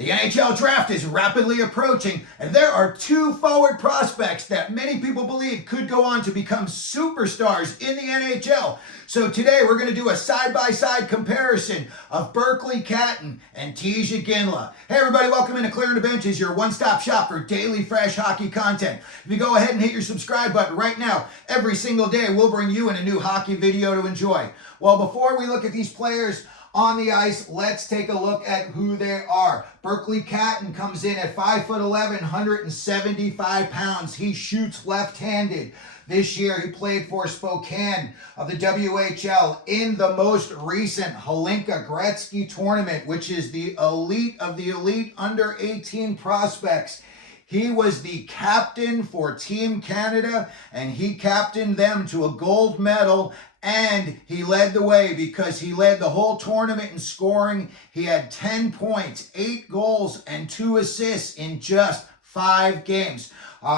The NHL Draft is rapidly approaching, and there are two forward prospects that many people believe could go on to become superstars in the NHL. So today we're going to do a side-by-side comparison of Berkly Catton and Tij Iginla. Hey everybody, welcome into Clearing the Benches, your one-stop shop for daily fresh hockey content. If you go ahead and hit your subscribe button right now, every single day we'll bring you in a new hockey video to enjoy. Well, before we look at these players on the ice, let's take a look at who they are. Berkly Catton comes in at 5'11", 175 pounds. He shoots left-handed. This year, he played for Spokane of the WHL in the most recent Hlinka Gretzky tournament, which is the elite of the elite under 18 prospects. He was the captain for Team Canada, and he captained them to a gold medal, and he led the way because he led the whole tournament in scoring. He had 10 points, 8 goals, and 2 assists in just 5 games.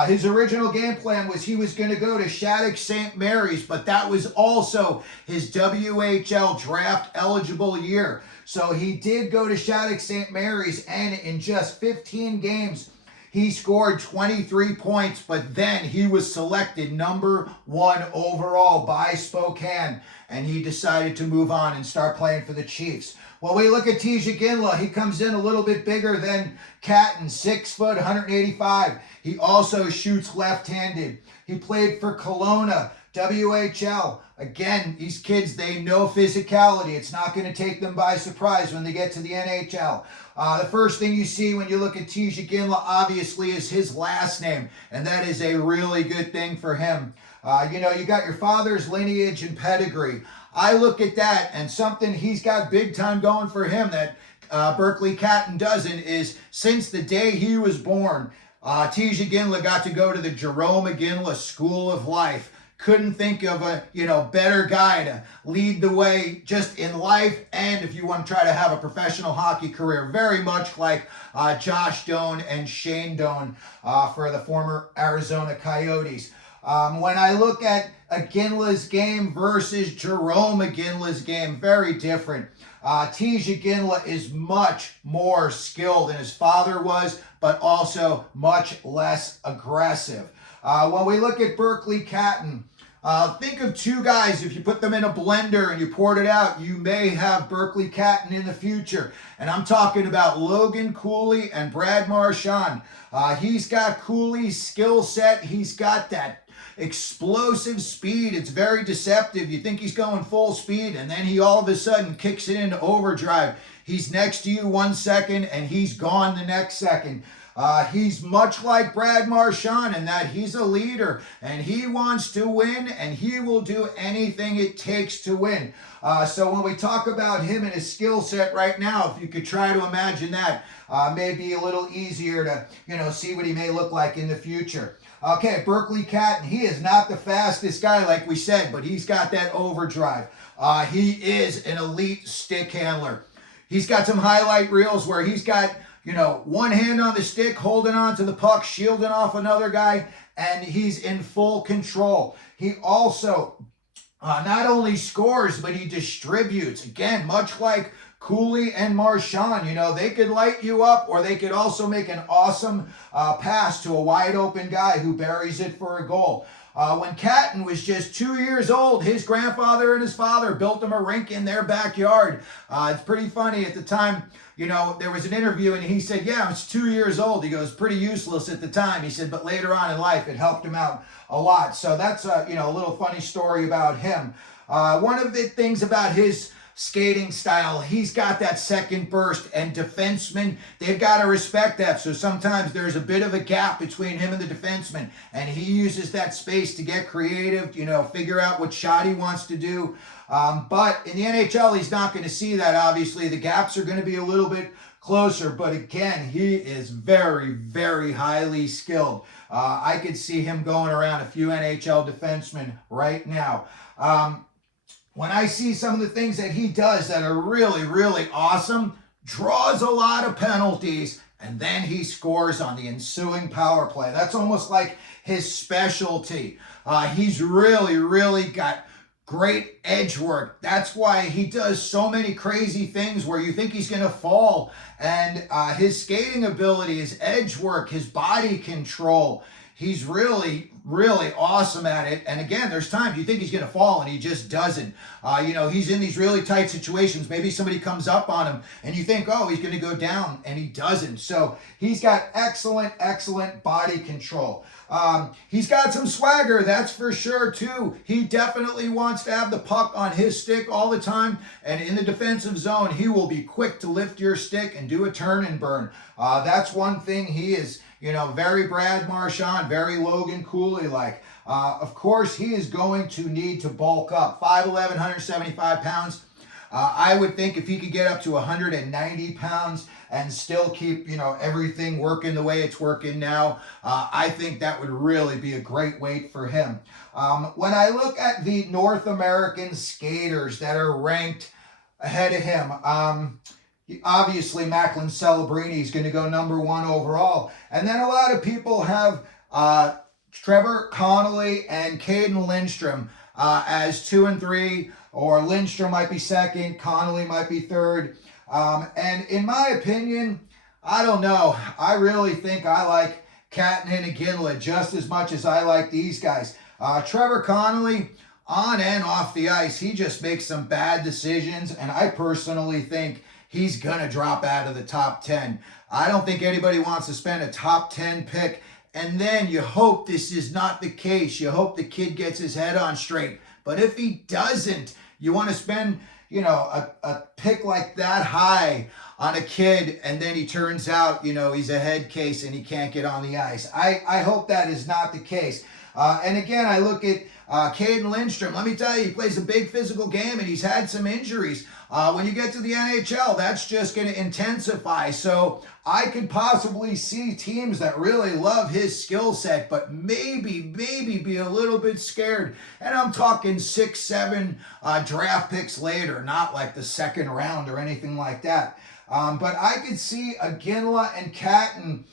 His original game plan was he was going to go to Shattuck St. Mary's, but that was also his WHL draft eligible year. So he did go to Shattuck St. Mary's, and in just 15 games, he scored 23 points, but then he was selected number 1 overall by Spokane, and he decided to move on and start playing for the Chiefs. When we look at Tij Iginla, he comes in a little bit bigger than Catton, 6 foot, 185. He also shoots left-handed. He played for Kelowna, WHL. Again, these kids, they know physicality. It's not going to take them by surprise when they get to the NHL. The first thing you see when you look at Tij Iginla, obviously, is his last name, and that is a really good thing for him. You got your father's lineage and pedigree. I look at that, and something he's got big time going for him that Berkly Catton doesn't is since the day he was born, Tij Iginla got to go to the Jarome Iginla School of Life. Couldn't think of a better guy to lead the way just in life, and if you want to try to have a professional hockey career, very much like Josh Doan and Shane Doan for the former Arizona Coyotes. When I look at Iginla's game versus Jarome Iginla's game, very different. Tij Iginla is much more skilled than his father was, but also much less aggressive. When we look at Berkly Catton, think of two guys. If you put them in a blender and you poured it out, you may have Berkly Catton in the future. And I'm talking about Logan Cooley and Brad Marchand. He's got Cooley's skill set. He's got that explosive speed. It's very deceptive. You think he's going full speed, and then he all of a sudden kicks it into overdrive. He's next to you 1 second, and he's gone the next second. He's much like Brad Marchand in that he's a leader and he wants to win and he will do anything it takes to win. So when we talk about him and his skill set right now, if you could try to imagine that, may be a little easier to, see what he may look like in the future. Okay, Berkly Catton, he is not the fastest guy like we said, but he's got that overdrive. He is an elite stick handler. He's got some highlight reels where he's got one hand on the stick, holding on to the puck, shielding off another guy, and he's in full control. He also not only scores, but he distributes. Again, much like Cooley and Marchand, they could light you up, or they could also make an awesome pass to a wide open guy who buries it for a goal. When Catton was just 2 years old, his grandfather and his father built him a rink in their backyard. It's pretty funny at the time. There was an interview and he said, yeah, I was 2 years old. He goes, pretty useless at the time. He said, but later on in life, it helped him out a lot. So that's a little funny story about him. One of the things about his skating style, he's got that second burst, and defensemen, they've got to respect that. So sometimes there's a bit of a gap between him and the defenseman, and he uses that space to get creative, figure out what shot he wants to do. But in the NHL, he's not going to see that, obviously. The gaps are going to be a little bit closer, but again, he is very, very highly skilled. I could see him going around a few NHL defensemen right now. When I see some of the things that he does that are really, really awesome, draws a lot of penalties, and then he scores on the ensuing power play. That's almost like his specialty. He's really, really got Great edge work. That's why he does so many crazy things where you think he's going to fall. And his skating ability, his edge work, his body control, he's really, really awesome at it. And again, there's times you think he's going to fall and he just doesn't. He's in these really tight situations. Maybe somebody comes up on him and you think, oh, he's going to go down, and he doesn't. So he's got excellent, excellent body control. He's got some swagger, that's for sure, too. He definitely wants to have the puck on his stick all the time, and in the defensive zone, he will be quick to lift your stick and do a turn and burn. That's one thing he is, very Brad Marchand, very Logan Cooley like. Of course, he is going to need to bulk up. 5'11", 175 pounds. I would think if he could get up to 190 pounds and still keep, everything working the way it's working now, I think that would really be a great weight for him. When I look at the North American skaters that are ranked ahead of him, obviously Macklin Celebrini is going to go #1 overall. And then a lot of people have Trevor Connolly and Caden Lindstrom as 2 and 3, or Lindstrom might be second, Connolly might be third. And in my opinion, I don't know. I really think I like Catton and Iginla just as much as I like these guys. Trevor Connolly, on and off the ice, he just makes some bad decisions, and I personally think he's going to drop out of the top 10. I don't think anybody wants to spend a top 10 pick, and then you hope this is not the case. You hope the kid gets his head on straight. But if he doesn't, you want to spend, a pick like that high on a kid, and then he turns out, he's a head case and he can't get on the ice. I hope that is not the case. And again, I look at Caden Lindstrom. Let me tell you, he plays a big physical game and he's had some injuries. When you get to the NHL, that's just going to intensify. So I could possibly see teams that really love his skill set, but maybe be a little bit scared. And I'm talking 6, 7 draft picks later, not like the second round or anything like that. But I could see Iginla and Catton,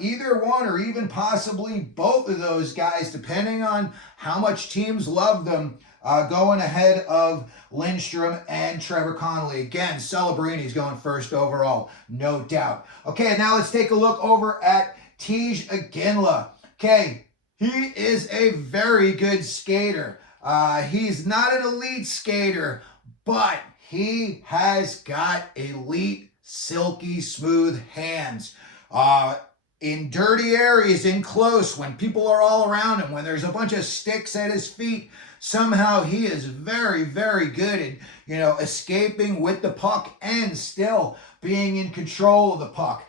either one or even possibly both of those guys, depending on how much teams love them, going ahead of Lindstrom and Trevor Connolly. Again, Celebrini's going first overall, no doubt. Okay, now let's take a look over at Tij Iginla. Okay, he is a very good skater. He's not an elite skater, but he has got elite, silky, smooth hands. In dirty areas, in close, when people are all around him, when there's a bunch of sticks at his feet, somehow he is very, very good at, escaping with the puck and still being in control of the puck.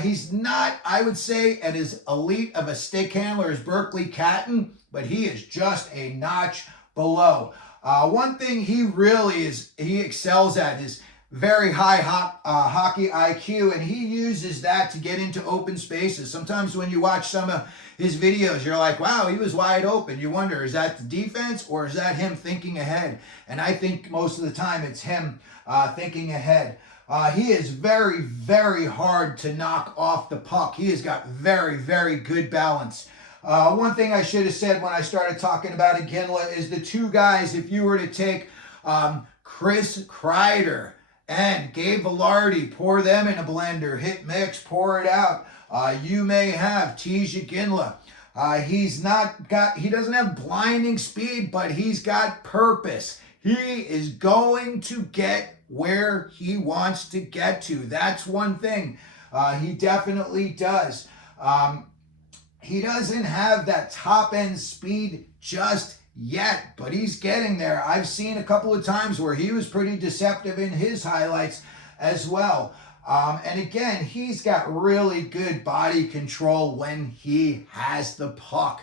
He's not, I would say, at as elite of a stick handler as Berkly Catton, but he is just a notch below. One thing he excels at is very high hockey IQ, and he uses that to get into open spaces. Sometimes when you watch some of his videos, you're like, wow, he was wide open. You wonder, is that the defense or is that him thinking ahead? And I think most of the time it's him thinking ahead. He is very, very hard to knock off the puck. He has got very, very good balance. One thing I should have said when I started talking about Iginla is the two guys, if you were to take Chris Kreider and Gabe Villardi, pour them in a blender, hit mix, pour it out, you may have Tij Iginla. He doesn't have blinding speed, but he's got purpose. He is going to get where he wants to get to. That's one thing. He definitely does. He doesn't have that top end speed just yet, but he's getting there. I've seen a couple of times where he was pretty deceptive in his highlights as well. And again, he's got really good body control when he has the puck.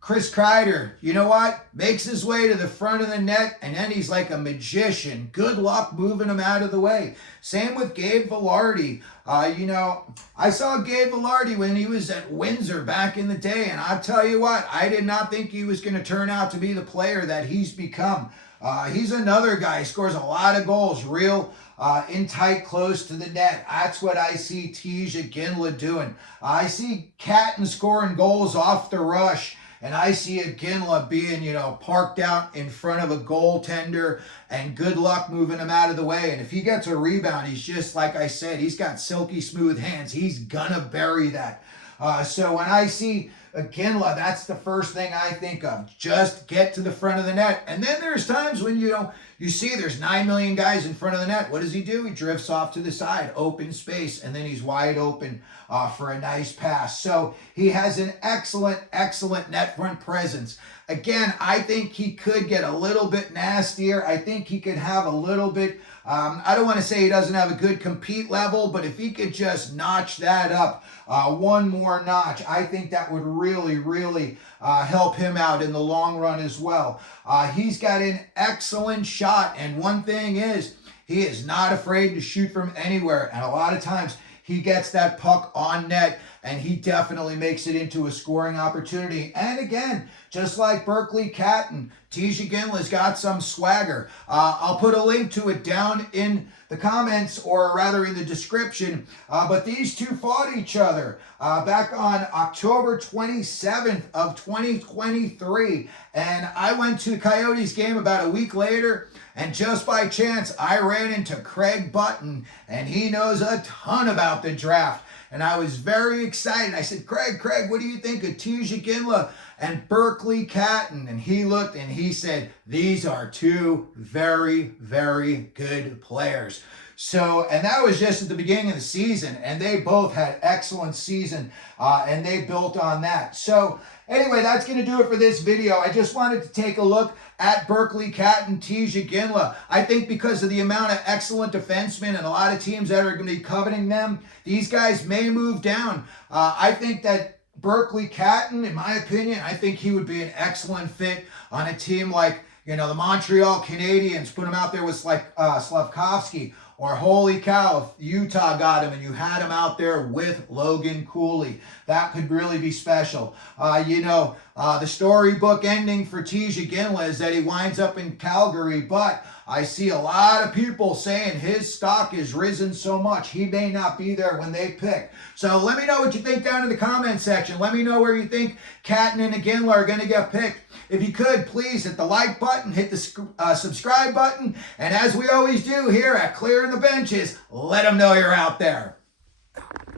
Chris Kreider, you know what? Makes his way to the front of the net, and then he's like a magician. Good luck moving him out of the way. Same with Gabe Villardi. I saw Gabe Villardi when he was at Windsor back in the day, and I'll tell you what, I did not think he was going to turn out to be the player that he's become. He's another guy. He scores a lot of goals, real in tight, close to the net. That's what I see Tij Iginla doing. I see Catton scoring goals off the rush and I see Iginla being, parked out in front of a goaltender, and good luck moving him out of the way. And if he gets a rebound, he's just, like I said, he's got silky smooth hands. He's gonna bury that. So when I see Iginla, that's the first thing I think of. Just get to the front of the net. And then there's times when, you see there's 9 million guys in front of the net. What does he do? He drifts off to the side, open space, and then he's wide open for a nice pass. So he has an excellent, excellent net front presence. Again, I think he could get a little bit nastier. I think he could have a little bit, I don't want to say he doesn't have a good compete level, but if he could just notch that up one more notch, I think that would really, really help him out in the long run as well. He's got an excellent shot, and one thing is, he is not afraid to shoot from anywhere, and a lot of times he gets that puck on net, and he definitely makes it into a scoring opportunity. And again, just like Berkly Catton, Tij Iginla's got some swagger. I'll put a link to it down in the comments, or rather in the description. But these two fought each other back on October 27th of 2023. And I went to the Coyotes game about a week later, and just by chance, I ran into Craig Button, and he knows a ton about the draft. And I was very excited. I said, Craig, what do you think of Tij Iginla and Berkly Catton? And he looked and he said, these are two very, very good players. So, and that was just at the beginning of the season, and they both had excellent season, and they built on that. So anyway, that's going to do it for this video. I just wanted to take a look at Berkly Catton, Tij Iginla. I think because of the amount of excellent defensemen and a lot of teams that are going to be coveting them, these guys may move down. I think that Berkly Catton, in my opinion, I think he would be an excellent fit on a team like, the Montreal Canadiens. Put him out there with Slavkovsky. Or holy cow, if Utah got him and you had him out there with Logan Cooley, that could really be special. The storybook ending for Tij Iginla is that he winds up in Calgary, but I see a lot of people saying his stock has risen so much, he may not be there when they pick. So let me know what you think down in the comment section. Let me know where you think Catton and Iginla are going to get picked. If you could, please hit the like button, hit the subscribe button, and as we always do here at Clearing the Benches, let them know you're out there.